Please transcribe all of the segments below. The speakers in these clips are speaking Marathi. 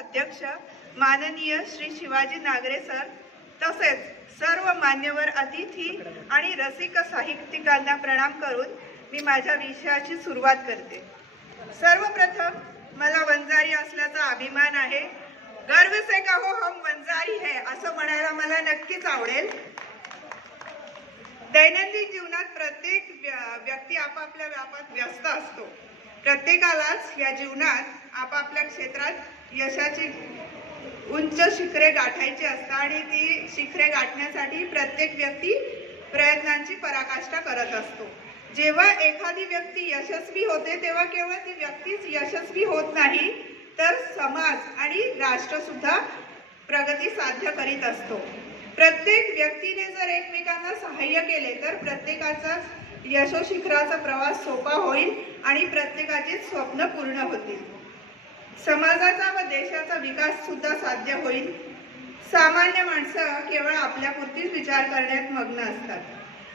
अध्यक्ष माननीय श्री शिवाजी नागरे सर तसेच सर्व मान्यवर अतिथी आणि रसिक साहित्यिकांना प्रणाम करून मी माझ्या विषयाची सुरुवात करते. सर्वप्रथम मला वंजारी असल्याचा अभिमान आहे. गर्व से कहो हम वंजारी है असं म्हणायला मला नक्कीच आवडेल. दैनंदिन जीवनात प्रत्येक व्यक्ती आपापल्या व्यापात व्यस्त असतो. प्रत्येकालाच या जीवनात आपापल्या क्षेत्रात यशाची उंच शिखरे गाठायची असतात आणि ती शिखरे गाठण्यासाठी प्रत्येक व्यक्ती प्रयत्नांची पराकाष्ठा करत असतो. जेव्हा एखादी व्यक्ती यशस्वी होते तेव्हा केवळ ती व्यक्तीच यशस्वी होत नाही तर समाज आणि राष्ट्रसुद्धा प्रगती साध्य करीत असतो. प्रत्येक व्यक्तीने जर एकमेकांना सहाय्य केले तर प्रत्येकाचा यशोशिखराचा प्रवास सोपा होईल आणि प्रत्येकाचीच स्वप्न पूर्ण होतील. समाजाचा व देशाचा विकास सुद्धा साध्य होईल. सामान्य माणसं केवळ आपल्यापुरतीच विचार करण्यात मग्न असतात.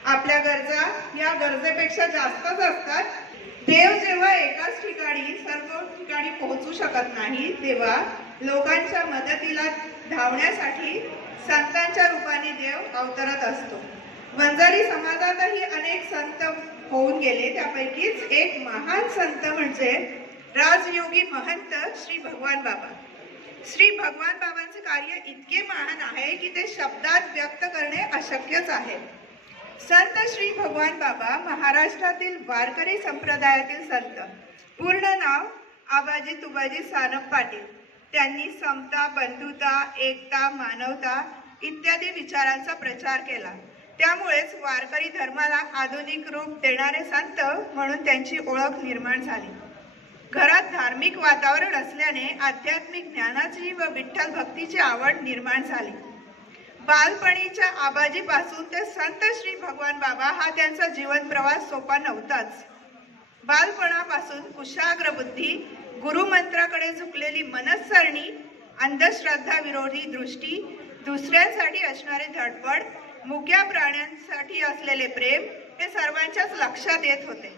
आपल्या गरजा या गरजेपेक्षा जास्तच असतात. देव जेव्हा एकाच ठिकाणी सर्व ठिकाणी पोहोचू शकत नाही तेव्हा लोकांच्या मदतीला धावण्यासाठी संतांच्या रूपाने देव अवतरत असतो. वंजारी समाजातही अनेक संत होऊन गेले. त्यापैकीच एक महान संत म्हणजे राजयोगी महंत श्री भगवान बाबा. श्री भगवान बाबांचे कार्य इतके महान आहे की ते शब्दात व्यक्त करणे अशक्यच आहे. संत श्री भगवान बाबा महाराष्ट्रातील वारकरी संप्रदायातील संत. पूर्ण नाव आबाजी तुबाजी सानप पाटील. त्यांनी समता बंधुता एकता मानवता इत्यादी विचारांचा प्रचार केला. त्यामुळेच वारकरी धर्माला आधुनिक रूप देणारे संत म्हणून त्यांची ओळख निर्माण झाली. घरात धार्मिक वातावरण असल्याने आध्यात्मिक ज्ञानाची व विठ्ठल भक्तीची आवड निर्माण झाली. बालपणीच्या आबाजीपासून ते संत श्री भगवान बाबा हा त्यांचा जीवन प्रवास सोपा नव्हताच. बालपणापासून कुशाग्र बुद्धी गुरुमंत्राकडे झुकलेली मनस्सरणी अंधश्रद्धा विरोधी दृष्टी दुसऱ्यांसाठी असणारे धडपड मुक्या प्राण्यांसाठी असलेले प्रेम हे सर्वांच्याच लक्षात येत होते.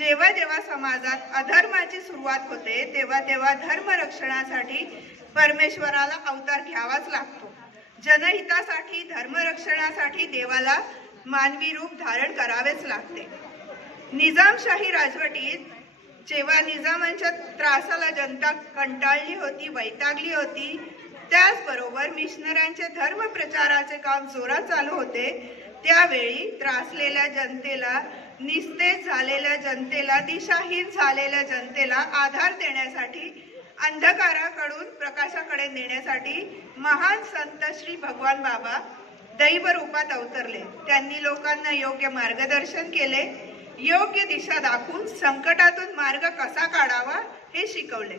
जेव्हा जेव्हा समाजात अधर्माची सुरुवात होते तेव्हा तेव्हा धर्म रक्षणासाठी परमेश्वराला अवतार घ्यावाच लागतो. जनहितासाठी धर्मरक्षणासाठी देवाला मानवी रूप धारण करावेच लागते. निजामशाही राजवटीत जेव्हा निजामांच्या त्रासाला जनता कंटाळली होती वैतागली होती त्याचबरोबर मिशनऱ्यांचे धर्म प्रचाराचे काम जोरात चालू होते त्यावेळी त्रासलेल्या जनतेला निस्तेज झालेल्या जनतेला दिशाहीन झालेल्या जनतेला आधार देण्यासाठी अंधकाराकडून प्रकाशाकडे नेण्यासाठी महान संत श्री भगवान बाबा दैव रूपात अवतरले. त्यांनी लोकांना योग्य मार्गदर्शन केले योग्य दिशा दाखवून संकटातून मार्ग कसा काढावा हे शिकवले.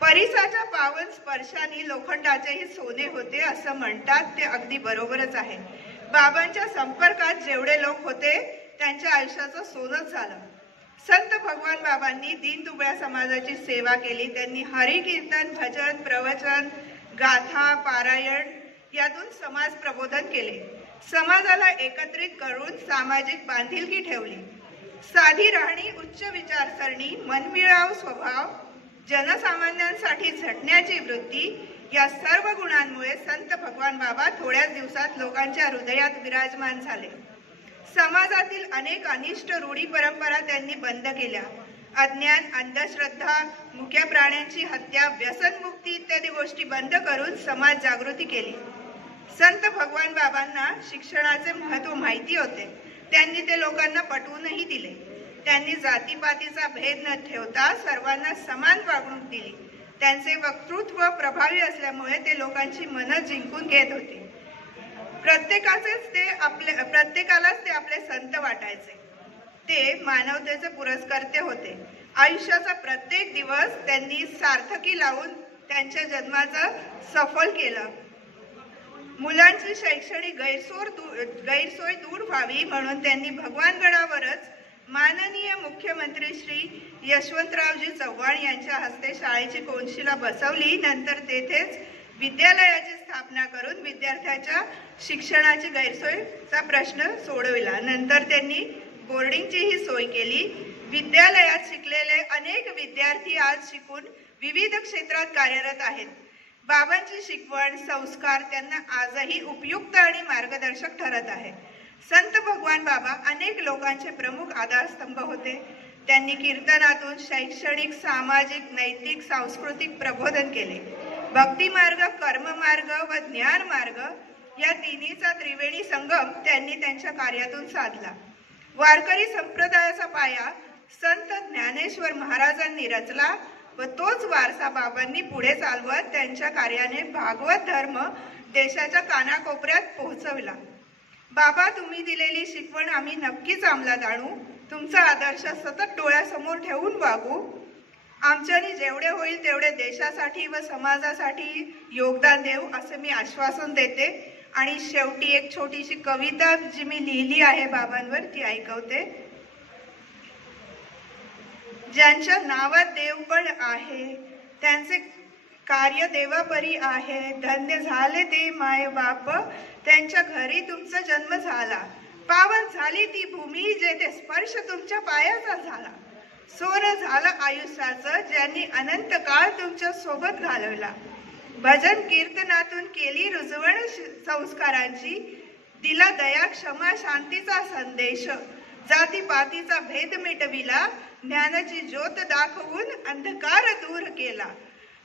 परिसाच्या पावन स्पर्शाने लोखंडाचेही सोने होते असं म्हणतात ते अगदी बरोबरच आहे. बाबांच्या संपर्कात जेवढे लोक होते त्यांच्या आयुष्याचं सोनच झालं. संत भगवान बाबांनी दीनदुबळ्या समाजाची सेवा केली. त्यांनी हरिकीर्तन भजन प्रवचन गाथा पारायण यातून समाज प्रबोधन केले. समाजाला एकत्रित करून सामाजिक बांधिलकी ठेवली. साधी राहणी उच्च विचारसरणी मनमिळाव स्वभाव जनसामान्यांसाठी झटण्याची वृत्ती या सर्व गुणांमुळे संत भगवान बाबा थोड्याच दिवसात लोकांच्या हृदयात विराजमान झाले. समाजातील अनेक अनिष्ट रूढी परंपरा त्यांनी बंद केल्या. अज्ञान अंधश्रद्धा मुक्या प्राण्यांची हत्या व्यसनमुक्ती इत्यादी गोष्टी बंद करून समाज जागृती केली. संत भगवान बाबांना शिक्षणाचे महत्त्व माहिती होते. त्यांनी ते लोकांना पटवूनही दिले. त्यांनी जातीपातीचा भेद न ठेवता सर्वांना समान वागणूक दिली. त्यांचे वक्तृत्व प्रभावी असल्यामुळे ते लोकांची मनं जिंकून घेत होते. प्रत्येकाचेच ते आपले प्रत्येकालाच ते आपले संत वाटायचे. ते मानवतेचे पुरस्कर्ते होते. आयुष्याचा प्रत्येक दिवस त्यांनी सार्थकी लावून त्यांच्या जन्माचं सफल केलं. मुलांची शैक्षणिक गैरसोर दूर गैरसोय दूर व्हावी म्हणून त्यांनी भगवानगडावरच माननीय मुख्यमंत्री श्री यशवंतरावजी चव्हाण यांच्या हस्ते शाळेची कोनशिला बसवली. नंतर तेथेच विद्यालयाची स्थापना करून विद्यार्थ्याच्या शिक्षणाची गैरसोयचा प्रश्न सोडविला. नंतर त्यांनी बोर्डिंगचीही सोय केली. विद्यालयात शिकलेले अनेक विद्यार्थी आज शिकून विविध क्षेत्रात कार्यरत आहेत. बाबांची शिकवण संस्कार त्यांना आजही उपयुक्त आणि मार्गदर्शक ठरत आहे. संत भगवान बाबा अनेक लोकांचे प्रमुख आधारस्तंभ होते. त्यांनी कीर्तनातून शैक्षणिक सामाजिक नैतिक सांस्कृतिक प्रबोधन केले. भक्ती मार्ग कर्ममार्ग व ज्ञान मार्ग या तिन्हीचा त्रिवेणी संगम त्यांनी त्यांच्या कार्यातून साधला. वारकरी संप्रदायाचा पाया संत ज्ञानेश्वर महाराजांनी रचला व तोच वारसा बाबांनी पुढे चालवत त्यांच्या कार्याने भागवत धर्म देशाच्या कानाकोपऱ्यात पोहोचवला. बाबा तुम्ही दिलेली शिकवण आम्ही नक्कीच अंमलात आणू. तुमचा आदर्श सतत डोळ्यासमोर ठेवून वागू. आमच्यानी जेवढे होईल तेवढे देशासाठी व समाजासाठी योगदान देऊ असे मी आश्वासन देते. आणि शेवटी एक छोटीशी कविता जी मी लिहिली आहे बाबांवर ती ऐकवते. ज्यांच्या नावात देव पण आहे त्यांचे कार्य देवापरी आहे. धन्य झाले ते माय बाप त्यांच्या घरी तुमचा जन्म झाला. पावन झाली ती भूमी जेथे स्पर्श तुमच्या पायाचा झाला. सोनं झालं आयुष्याचं ज्यांनी अनंत काळ तुमच्यासोबत घालवला. भजन कीर्तनातून केली रुजवण श- संस्कारांची. दिला दया क्षमा शांतीचा संदेश. जातीपातीचा भेद मिटविला. ज्ञानाची ज्योत दाखवून अंधकार दूर केला.